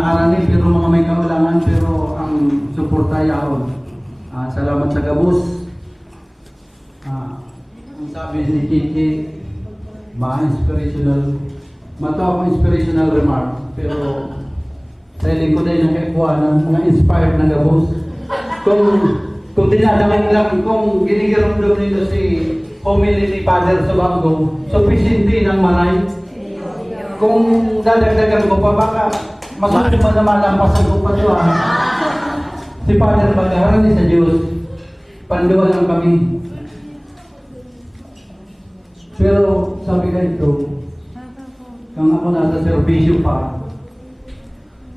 Arani pero mga may kaulangan pero ang suporta yaon. Salamat sa gabos. Ang sabi ni Kiki, mato ako inspirational remark pero sa iling ko din nakaikuha ng inspired na gabos. Kung dinadamay lang, kung ginigiramdam nito si homily ni Father Subango, sufficiente ng maray. Kung dadagdagan ko pa, baka masusunod pa na malampasan ko pa ito. Si Father magharani sa Diyos, panduan lang kami. Pero sabi ka ito, kung ako nasa servisyo pa,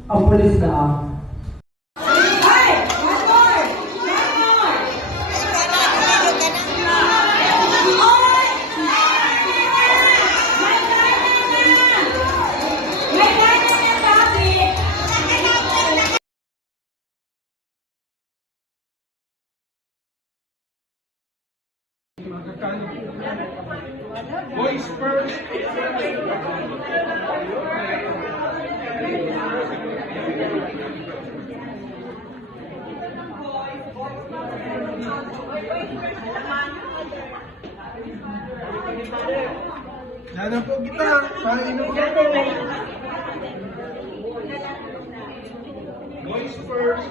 ang pulis na Voice first. Nada po kita, para inuulit po. Voice first.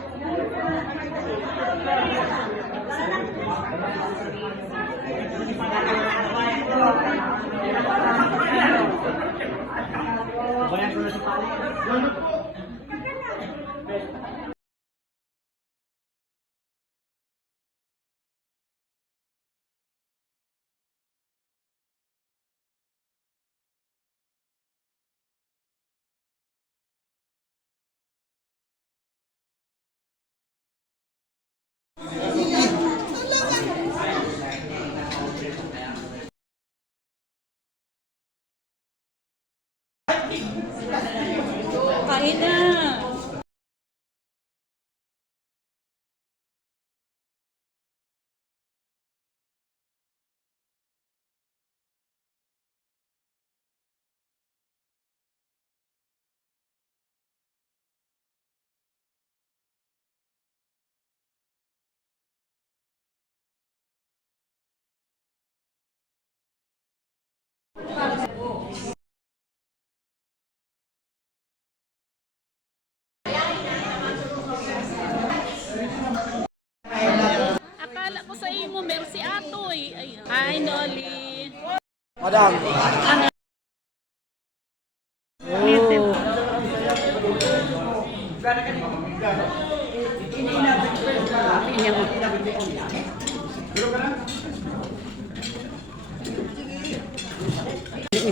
Kain na. Akala ko sa imo meron si Atoy. Ay, Noli. Madam.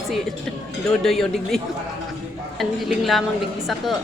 Si Dodoy o digli. Ang hiling lamang digli sa ko.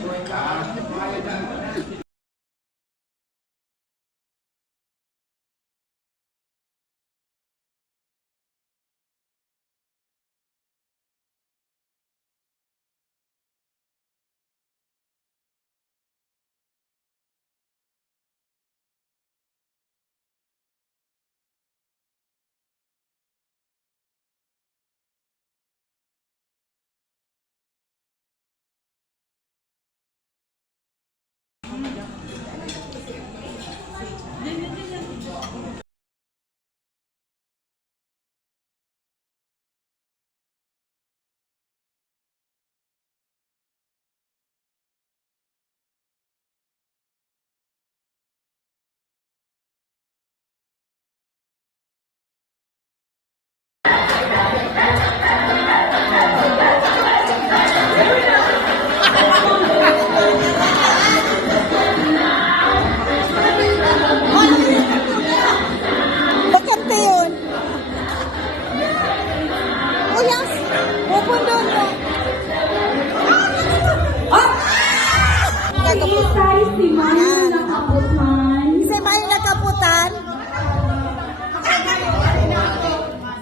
Si Mayo nakaputan. Si Mayo nakaputan.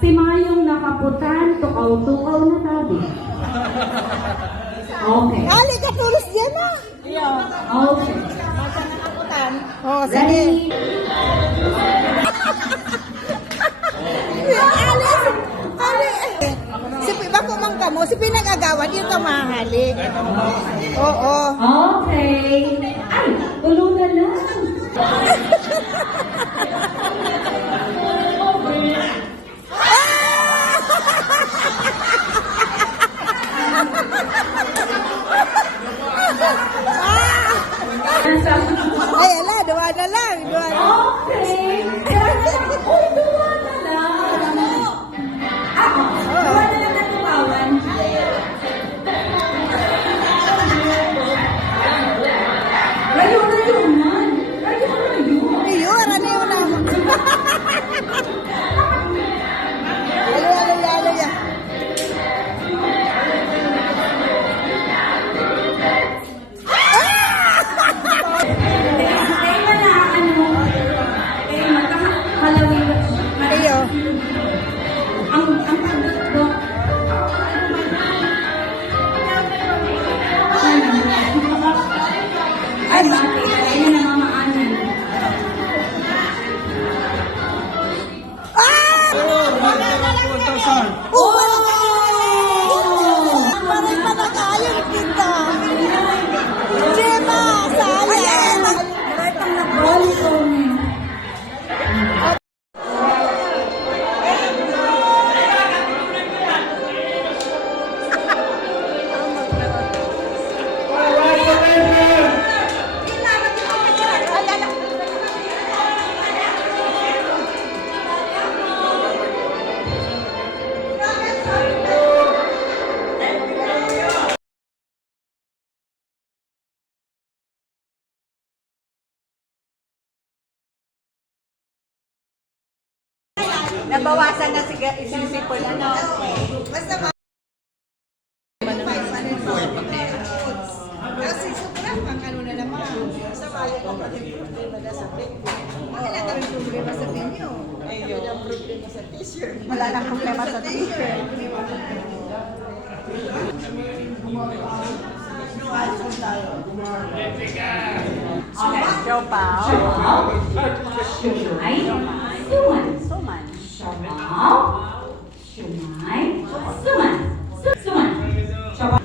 Si Mayong nakaputan, tukaw-tukaw na tabi. Okay. Kali ka tulos dyan na. Okay. Nakaputan. Oh, sige. Si bako mang kamo, si pinag-agawan yung kamahali. Oo. lang. Dua lang. Okay. Dua na lang. Uy, dua na lang. Ako, dua na lang na tumawan. Rayo na yun man. Rayo na yun. Ayun, ano yun naman? Alaya. Kaya na, ano, kaya magkakalawin. Iyo. Ang pagdo. Ay, bakit? Kaya na namamaanan. Parang manakayon kita. Gemma, sayang. Ang nabali ko niya. Nabawasan na isisipon. Ano? Basta kasi sobrang pang ano na naman. Sa bayo ko pati problema na sa bag. Wala kami problema sa venue. Ayun ang problema sa t-shirt. Wala nang problema sa t-shirt. Siopaw. Shumay. Suman. Suman. Siopaw. Shumay. Suman. Suman. Siopaw.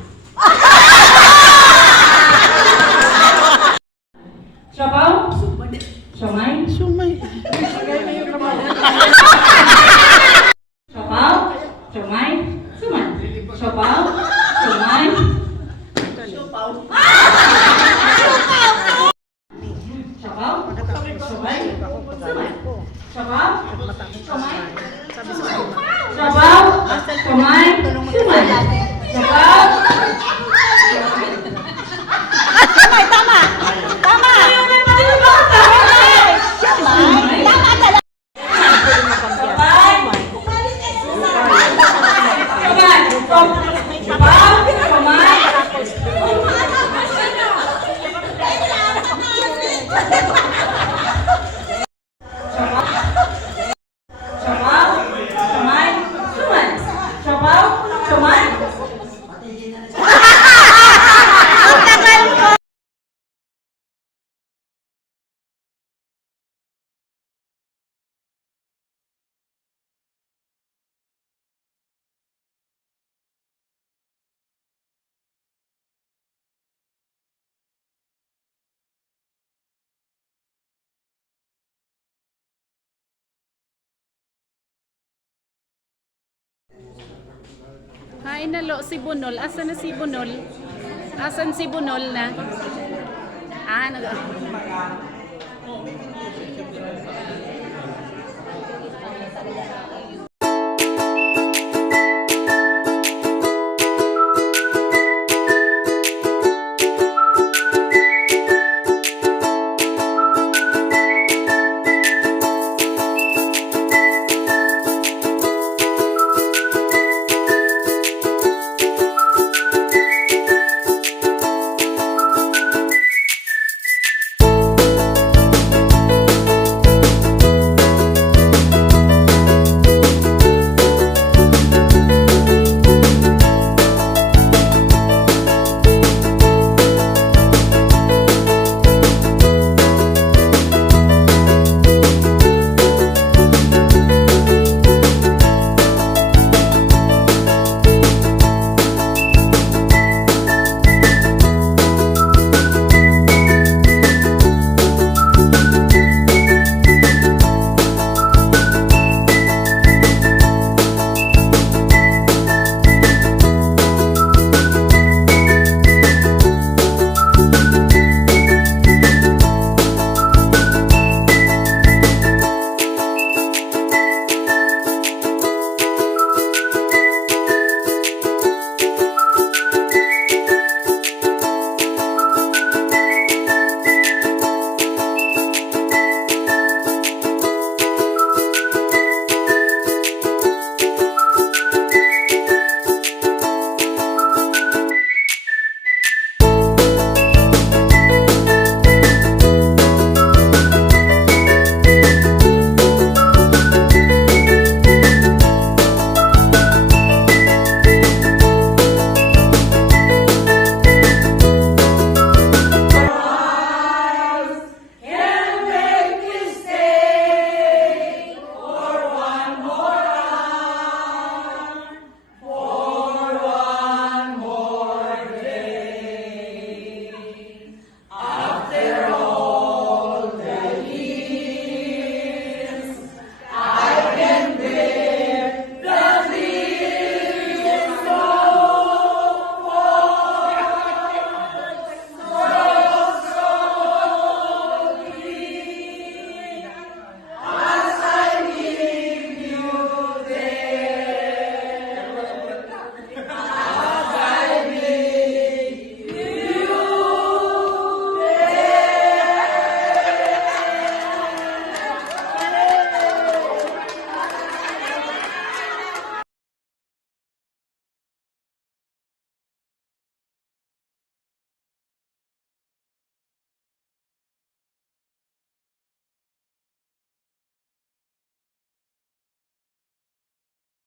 Siopaw. Shumay. Sumay. Siopaw. Shumay. Suman. Siopaw. Shumay. Siopaw. Shumay. Suman. Siopaw. Shumay. Siopaw. Shumay. Suman. Siopaw. Sumay, tama. Tama. Hi nalo si Bunol. Asan na si Bunol? Asan si Bunol na? Ah, nag